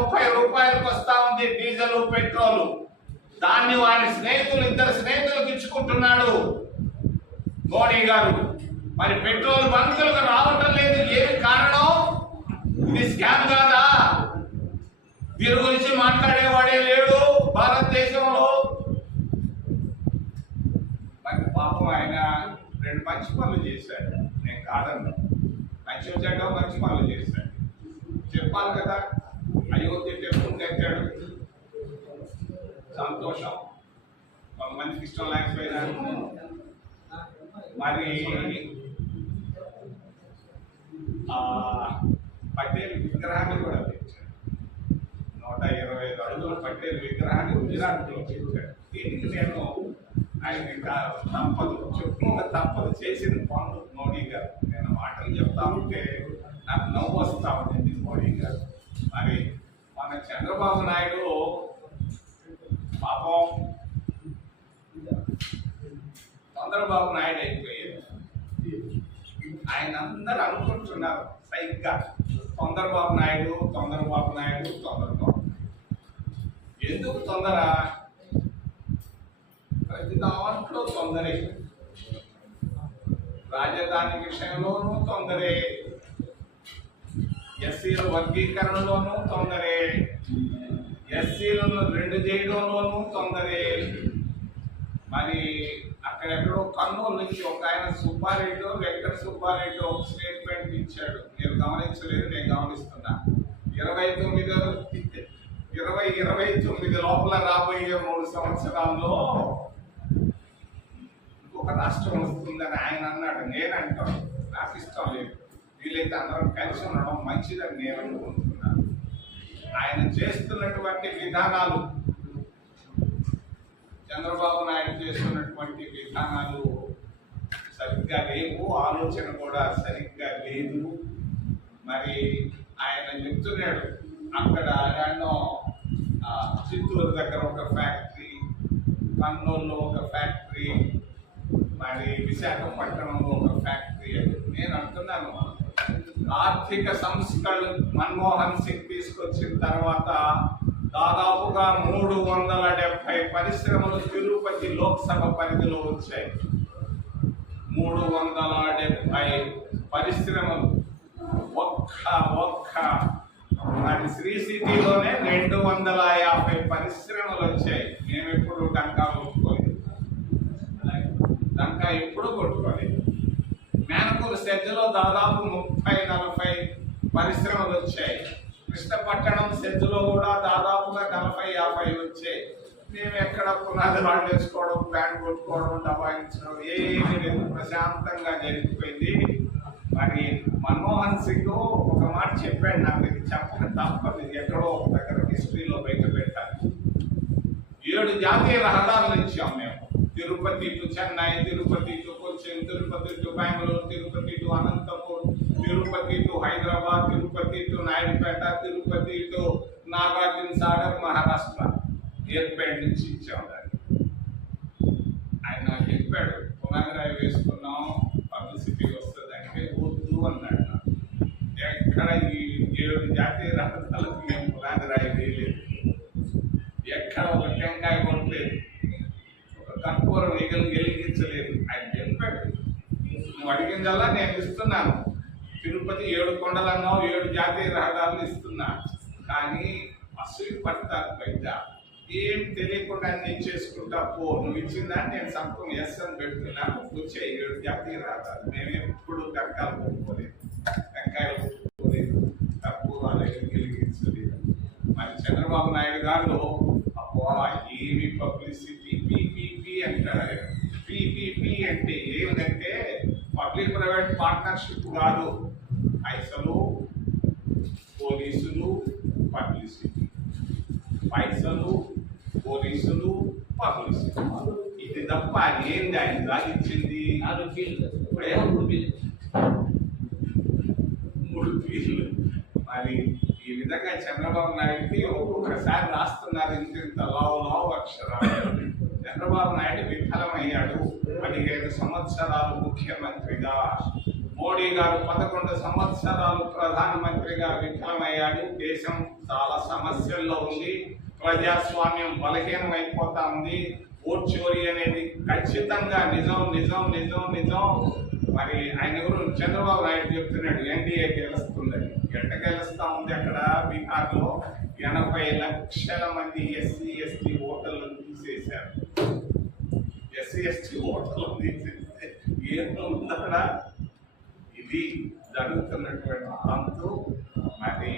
ముప్పై రూపాయలకు వస్తా ఉంది డీజిల్ పెట్రోల్. దాన్ని వారి స్నేహితులు ఇద్దరు స్నేహితులకు ఇచ్చుకుంటున్నాడు మోడీ గారు. మరి పెట్రోల్ బంకులకు రావటం లేదు. ఏమి కారణం? ఇది స్కామ్ కాదా? దీని గురించి మాట్లాడేవాడే లేడు భారతదేశంలో. మరి పాపం ఆయన రెండు మంచి పనులు చేశాడు. నేను కాదన్నా. మంచి వచ్చాక మంచి పనులు చేశాడు. చెప్పాలి కదా. అయోధ్య టెంపుల్ కట్టాడు. సంతోషం. కొంతమందికి ఇష్టం లేకపోయినా మరి పటేల్ విగ్రహాన్ని కూడా తెచ్చాడు. నూట ఇరవై ఐదు అడుగుల పటేల్ విగ్రహాన్ని గుజరాత్లో తెచ్చాడు. దీనికి నేను ఆయన ఇంకా తప్పదు చెప్పుకోక తప్పదు. చేసిన పనులు మోడీ గారు. నేను మాటలు చెప్తా ఉంటే నాకు నవ్వు వస్తా ఉంది మోడీ గారు. మరి మన చంద్రబాబు నాయుడు పాపం చంద్రబాబు నాయుడు అయిపోయారు ఆయన అందరూ అనుకుంటున్నారు సరిగ్గా తొందరబాబు నాయుడు తొందరబాబు నాయుడు తొందరబాబు ఎందుకు తొందర? ప్రతి దాంట్లో తొందరే. రాజధాని విషయంలోనూ తొందరే. ఎస్సీల వర్గీకరణలోనూ తొందరే. ఎస్సీలను రెండు చేయడంలోనూ తొందరే. మరి అక్కడెక్కడో కర్నూలు నుంచి ఒక ఆయన సుబ్బారెడ్డి వెంకట సుబ్బారెడ్డి ఒక స్టేట్మెంట్ ఇచ్చాడు. నేను గమనించలేదు నేను గమనిస్తున్నా. ఇరవై తొమ్మిది ఇరవై ఇరవై తొమ్మిది లోపల రాబోయే మూడు సంవత్సరాల్లో ఇంకొక రాష్ట్రం వస్తుందని ఆయన అన్నాడు. నేనంటాను. నాకు ఇష్టం లేదు. వీలైతే అందరం కలిసి ఉండడం మంచిదని నేను అనుకుంటున్నాను. ఆయన చేస్తున్నటువంటి విధానాలు చంద్రబాబు నాయుడు చేస్తున్నటువంటి విధానాలు సరిగ్గా లేవు ఆలోచన కూడా సరిగ్గా లేదు. మరి ఆయన చెప్తున్నాడు అక్కడ ఎన్నో చిత్తూరు దగ్గర ఒక ఫ్యాక్టరీ కర్నూలులో ఒక ఫ్యాక్టరీ మరి విశాఖపట్నంలో ఒక ఫ్యాక్టరీ అని నేను అంటున్నాను. ఆర్థిక సంస్కరణలు మన్మోహన్ సింగ్ తీసుకొచ్చిన తర్వాత దాదాపుగా మూడు వందల డెబ్బై పరిశ్రమలు తిరుపతి లోక్సభ పరిధిలో వచ్చాయి. మూడు వందల డెబ్బై పరిశ్రమలు. ఒక్క ఒక్క. మరి శ్రీ సిటీలోనే రెండు వందల యాభై పరిశ్రమలు వచ్చాయి. మేము ఎప్పుడు టంకా కొట్టుకోలేదు టంకా ఎప్పుడు కొట్టుకోలేదు మేనకూరు సెజ్జలో దాదాపు ముప్పై నలభై పరిశ్రమలు వచ్చాయి. కృష్ణపట్టణం సెజ్జలో కూడా దాదాపుగా నలభై యాభై వచ్చాయి. మేము ఎక్కడ పునాది వాళ్ళు వేసుకోవడం ప్లాన్ కొట్టుకోవడం దబాయించడం ఏమీ లేదు. ప్రశాంతంగా జరిగిపోయింది. మరి మన్మోహన్ సింగ్ ఒక మాట చెప్పాడు నాకు ఇది చెప్పక తప్పదు. ఎక్కడో ఒక దగ్గర హిస్టరీలో బయట పెట్టాలి ఏడు జాతీయ రహదారులు ఇచ్చాం మేము. Tirupati to Chennai Tirupati to Cochin Tirupati to Bengaluru Tirupati to Anantapur Tirupati to Hyderabad Tirupati to Naidupeta Tirupati to Nagarjuna Sagar Maharashtra ఎయిర్పేట నుంచి ఇచ్చాం దాన్ని ఆయన నాకు చెప్పాడు పునాదిరాయి వేసుకున్నాం పబ్లిసిటీ వస్తుంది అంటే వద్దు అన్నాడు నాకు. ఎక్కడ ఈ ఏడు జాతీయ రహదారులకు మేము పునాదిరాయి వేయలేదు ఎక్కడ ఒక టెంకాయ కొట్టలేదు ఒక కర్పూరం ఈగలు వెలిగించలేదు ఆయన చెప్పాడు నువ్వు అడిగిందల్లా నేను ఇస్తున్నాను తిరుపతి ఏడు కొండలన్నో ఏడు జాతీయ రహదారులు ఇస్తున్నా. కానీ అసలు పడతారు బయట. ఏం తెలియకుండా నేను చేసుకుంటా పో. నువ్వు ఇచ్చిందా? నేను సంతకం ఎస్ అని పెడుతున్నాను వచ్చే ఏడు జాతీయ రహదారులు. మేము ఎప్పుడు టెంకాయలు కొట్టుకోలేదు టెంకాయలు కొట్టుకోలేదు తక్కువ వెలిగించలేదు. మరి చంద్రబాబు నాయుడు గారు అబ్బా ఏమి పబ్లిసిటీ? పీపీపీ అంటారు. పీపీపీ అంటే ఏంటంటే పబ్లిక్ ప్రైవేట్ పార్ట్నర్షిప్ కాదు. పైసలు పోలీసులు పబ్లిసిటీ. పైసలు పోలీసులు పబ్లిసిటీ. ఇది తప్ప ఏంది ఆయన సాధించింది మూడు ఫీజులు మరి ఈ విధంగా చంద్రబాబు నాయుడుకి ఒక్కొక్కసారి రాస్తున్నారు ఇంత ఇంత లావు లావు అక్షరాలు. చంద్రబాబు నాయుడు విఫలమయ్యాడు. పదిహేడు సంవత్సరాలు ముఖ్యమంత్రిగా మోడీ గారు పదకొండు సంవత్సరాలు ప్రధానమంత్రిగా విఫలమయ్యాడు. దేశం చాలా సమస్యల్లో ఉంది. ప్రజాస్వామ్యం బలహీనం ఉంది ఓట్ చోరీ అనేది ఖచ్చితంగా నిజం నిజం నిజం నిజం. మరి ఆయన గురించి చంద్రబాబు నాయుడు చెప్తున్నాడు. ఎన్డీఏ గెలుస్తుందని. ఎట్ట గెలుస్తా ఉంది అక్కడ బీహార్లో? ఎనభై లక్షల మంది ఎస్సీ ఎస్టీ ఓటర్లను తీసేశారు. ఎస్సీ ఎస్టీ ఓటర్లు తీసేస్తే అక్కడ ఇది జరుగుతున్నటువంటి తంతు మరి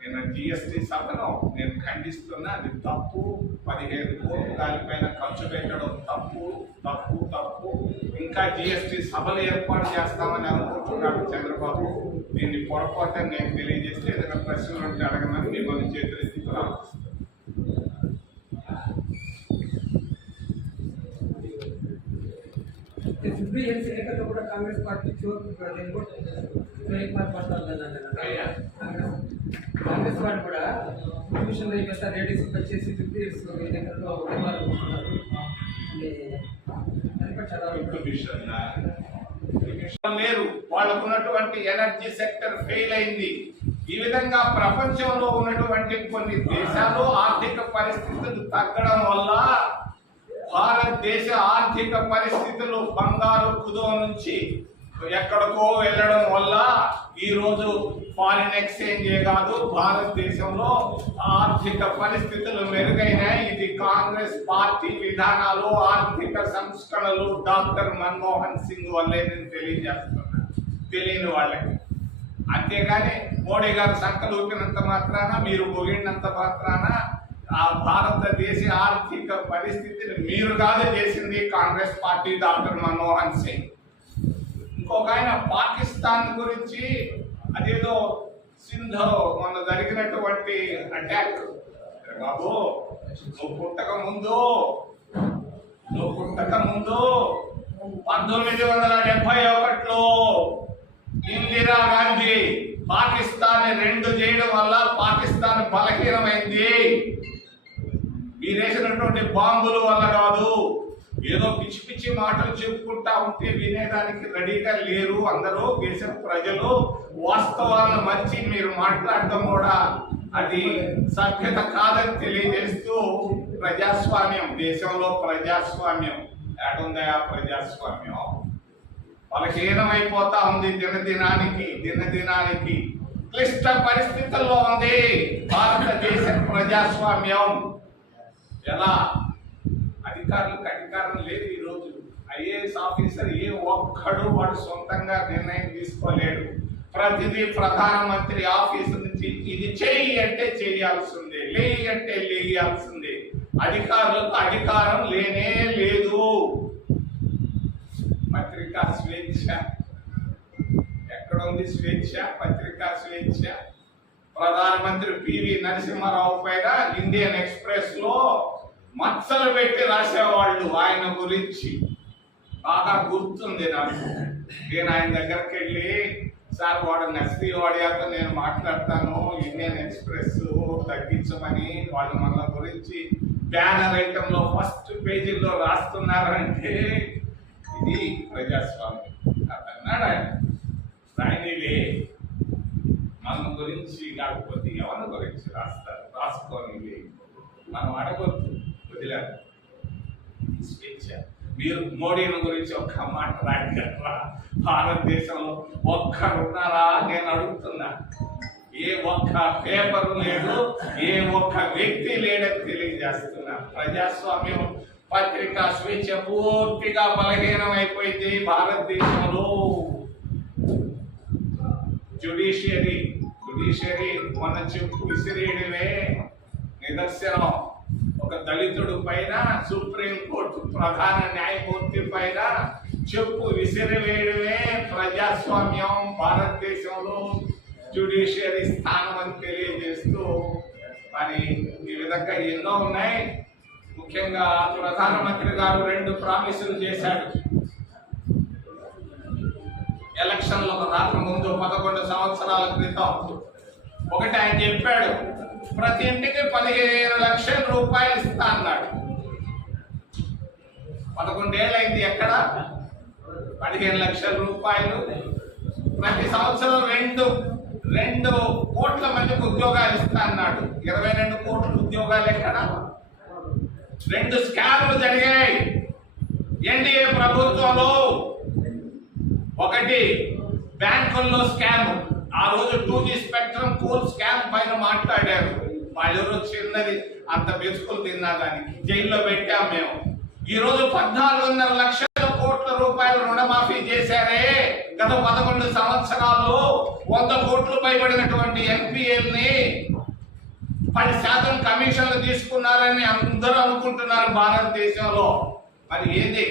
నేను జిఎస్టి సభను నేను ఖండిస్తున్నా అది తప్పు. పదిహేను కోట్లు దానిపైన ఖర్చు పెట్టడం తప్పు తప్పు తప్పు. ఇంకా జిఎస్టి సభలు ఏర్పాటు చేస్తామని అనుకుంటున్నాడు చంద్రబాబు. దీన్ని పొరపాటు నేను తెలియజేస్తే ఏదైనా ప్రశ్నలు ఉంటే అడగమని మిమ్మల్ని చేతులెత్తి ప్రార్థిస్తున్నాను ఫిబ్రవరి ఎన్నికల్లో కూడా కాంగ్రెస్ పార్టీ చోటు పడతారు అయ్యా. కాంగ్రెస్ పార్టీ కూడా కమిషన్ పెద్ద లేడీస్ వచ్చేసి ఎన్నికల్లో ఉద్యమాలు చేస్తున్నారు. ప్రతిపక్షాలు విషయం లేరు వాళ్ళకు ఉన్నటువంటి ఎనర్జీ సెక్టర్ ఫెయిల్ అయింది. ఈ విధంగా ప్రపంచంలో ఉన్నటువంటి కొన్ని దేశాలు ఆర్థిక పరిస్థితులు తగ్గడం వల్ల భారతదేశ ఆర్థిక పరిస్థితులు బంగారు కుదువ నుంచి ఎక్కడికో వెళ్ళడం వల్ల ఈరోజు ఫారిన్ ఎక్స్చేంజే కాదు భారతదేశంలో ఆర్థిక పరిస్థితులు మెరుగైనాయి. ఇది కాంగ్రెస్ పార్టీ విధానాలు ఆర్థిక సంస్కరణలు డాక్టర్ మన్మోహన్ సింగ్ వల్లే నేను తెలియజేస్తున్నా తెలియని వాళ్ళకి. అంతేగాని మోడీ గారు సంకలూపినంత మాత్రాన మీరు పొగిడినంత మాత్రాన ఆ భారతదేశ ఆర్థిక పరిస్థితిని మీరు కాదు చేసింది కాంగ్రెస్ పార్టీ డాక్టర్ మన్మోహన్ సింగ్. ఇంకొక ఆయన పాకిస్తాన్ గురించి అదేదో సింధు మొన్న జరిగినటువంటి అటాక్ బాబు నువ్వు పుట్టక ముందు నువ్వు పుట్టక ముందు పంతొమ్మిది వందల డెబ్బై ఒకటిలో ఇందిరా గాంధీ పాకిస్తాన్ రెండు చేయడం వల్ల పాకిస్తాన్ బలహీనమైంది. మీరేసినటువంటి బాంబుల వల్ల కాదు. ఏదో పిచ్చి పిచ్చి మాటలు చెప్పుకుంటా ఉంటే వినేదానికి రెడీగా లేరు అందరూ. దేశ ప్రజలు వాస్తవాలను మంచి మీరు మాట్లాడటం కూడా అది సభ్యత కాదని తెలియజేస్తూ ప్రజాస్వామ్యం దేశంలో ప్రజాస్వామ్యం. ఏడుందా ప్రజాస్వామ్యం. బలహీనమైపోతా ఉంది దినదినానికి దినదినానికి. క్లిష్ట పరిస్థితుల్లో ఉంది. భారతదేశ ప్రజాస్వామ్యం. ఎలా? అధికారులకు అధికారం లేదు ఈ రోజు. ఐఏఎస్ ఆఫీసర్ ఏ ఒక్కడు వాడు సొంతంగా నిర్ణయం తీసుకోలేడు. ప్రతిదీ ప్రధానమంత్రి ఆఫీసు నుంచి ఇది చేయి అంటే చేయాల్సిందే లేయి అంటే లేయాల్సిందే. అధికారులకు అధికారం లేనే లేదు. పత్రికా స్వేచ్ఛ. ఎక్కడ ఉంది స్వేచ్ఛ? పత్రికా స్వేచ్ఛ. ప్రధానమంత్రి పివి నరసింహారావు పైన ఇండియన్ ఎక్స్ప్రెస్లో మచ్చలు పెట్టి రాసేవాళ్ళు ఆయన గురించి. బాగా గుర్తుంది నాకు. నేను ఆయన దగ్గరికి వెళ్ళి సార్ వాడు నర్సరీ వాడియాక నేను మాట్లాడతాను. ఇండియన్ ఎక్స్ప్రెస్ తగ్గించమని వాళ్ళు మన గురించి బ్యానర్ ఐటమ్ ఫస్ట్ పేజీలో రాస్తున్నారంటే ఇది ప్రజాస్వామ్యం. అన్నాడు ఆయన. రాయనిలే మన గురించి కాకపోతే ఎవరి గురించి రాస్తారు? రాసుకోని మనం అడగొద్దు. వదిలారు స్వేచ్ఛ. మీరు మోడీని గురించి ఒక్క మాట రాయగలరా? భారతదేశంలో ఒక్కరున్నారా నేను అడుగుతున్నా ఏ ఒక్క పేపర్ లేదు ఏ ఒక్క వ్యక్తి లేడని తెలియజేస్తున్నా. ప్రజాస్వామ్యం పత్రికా స్వేచ్ఛ పూర్తిగా బలహీనం అయిపోయింది భారతదేశంలో. జుడిషియరీ జుడిషియరీ మన చెప్పు విసిరేయడమే నిదర్శనం. ఒక దళితుడు పైన సుప్రీం కోర్టు ప్రధాన న్యాయమూర్తి పైన చెప్పు విసిరివేయడమే ప్రజాస్వామ్యం భారతదేశంలో జ్యుడిషియరీ స్థానం అని తెలియజేస్తూ మరి ఈ విధంగా ఎన్నో ఉన్నాయి. ముఖ్యంగా ప్రధానమంత్రి గారు రెండు ప్రామిసులు చేశాడు. ఎలక్షన్లకు రాకముందు పదకొండు సంవత్సరాల క్రితం. ఒకటి ఆయన చెప్పాడు ప్రతి ఇంటికి పదిహేను లక్షల రూపాయలు ఇస్తా అన్నాడు. పదకొండేళ్ళైంది ఎక్కడ? పదిహేను లక్షల రూపాయలు. ప్రతి సంవత్సరం రెండు రెండు కోట్ల మందికి ఉద్యోగాలు ఇస్తా అన్నాడు. ఇరవై రెండు కోట్ల ఉద్యోగాలు ఎక్కడ? రెండు స్కామ్లు జరిగాయి. ఎన్డీఏ ప్రభుత్వంలో ఒకటి బ్యాంకుల్లో స్కామ్. ఆ రోజు two G spectrum coal scam పైన మాట్లాడారు. వాళ్ళెవరో చిన్నది అంత బెసుకులు తిన్నా దానికి జైల్లో పెట్టాం మేము. ఈ రోజు పద్నాలుగున్నర లక్షల కోట్ల రూపాయలు రుణమాఫీ చేశారే. గత పదకొండు సంవత్సరాల్లో వంద కోట్లు పైబడినటువంటి ఎన్పిఎల్ని పది శాతం కమిషన్లు తీసుకున్నారని అందరూ అనుకుంటున్నారు భారతదేశంలో. మరి ఏది?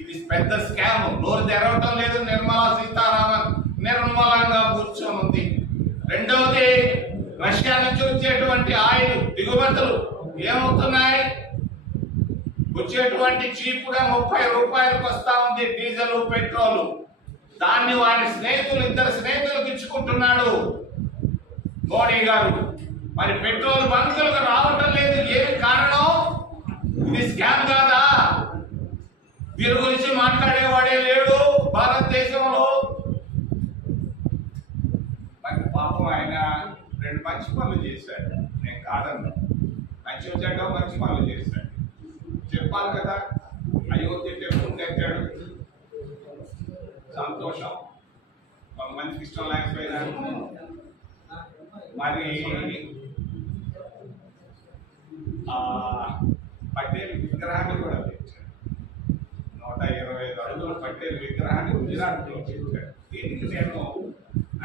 ఇది పెద్ద స్కామ్. నోరు తెరవటం లేదు నిర్మలా సీతారామన్. నిర్మలంగా కూర్చొని ఉంది రెండవది రష్యా నుంచి వచ్చేటువంటి ఆయిల్ దిగుమతులు ఏమవుతున్నాయి? వచ్చేటువంటి చీప్గా ముప్పై రూపాయలకు వస్తా ఉంది డీజిల్ పెట్రోల్. దాన్ని వారి స్నేహితులు ఇద్దరు స్నేహితులకు ఇచ్చుకుంటున్నాడు మోడీ గారు. మరి పెట్రోల్ బంకులకు రావటం లేదు ఏమి కారణం? ఇది స్కామ్ కాదా? దీని గురించి మాట్లాడేవాడే లేడు భారతదేశంలో మరి పాపం ఆయన రెండు మంచి పనులు చేశాడు. నేను కాదన్నా. మంచి వచ్చాక మంచి పనులు చేశాడు. చెప్పాలి కదా అయోధ్య టెంపుల్ తెచ్చాడు సంతోషం. మంచి ఇష్టం లేకపోయినా. మరి ఆ పటేల్ విగ్రహాన్ని కూడా తెచ్చాడు. నూట ఇరవై ఐదు అడుగుల పటేల్ విగ్రహాన్ని గుజరాత్లో తెచ్చాడు. దీనికి నేను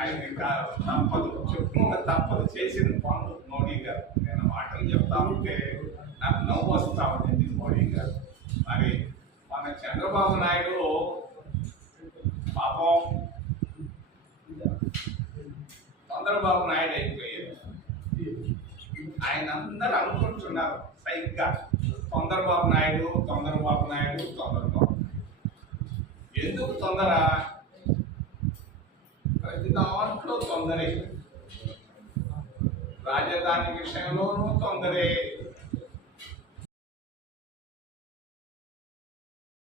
ఆయన ఇంకా తప్పదు. చెప్పుకుంటే తప్పదు. చేసిన పనులు మోడీ గారు. నేను మాటలు చెప్తా ఉంటే నాకు నవ్వు వస్తా ఉండింది మోడీ గారు. మరి మన చంద్రబాబు నాయుడు పాపం చంద్రబాబు నాయుడు అయిపోయారు. ఆయన అందరూ అనుకుంటున్నారు సైగ్గా తొందరబాబు నాయుడు తొందరబాబు నాయుడు తొందరబాబు ఎందుకు తొందర? ప్రతి దాంట్లో తొందరే. రాజధాని విషయంలోనూ తొందరే.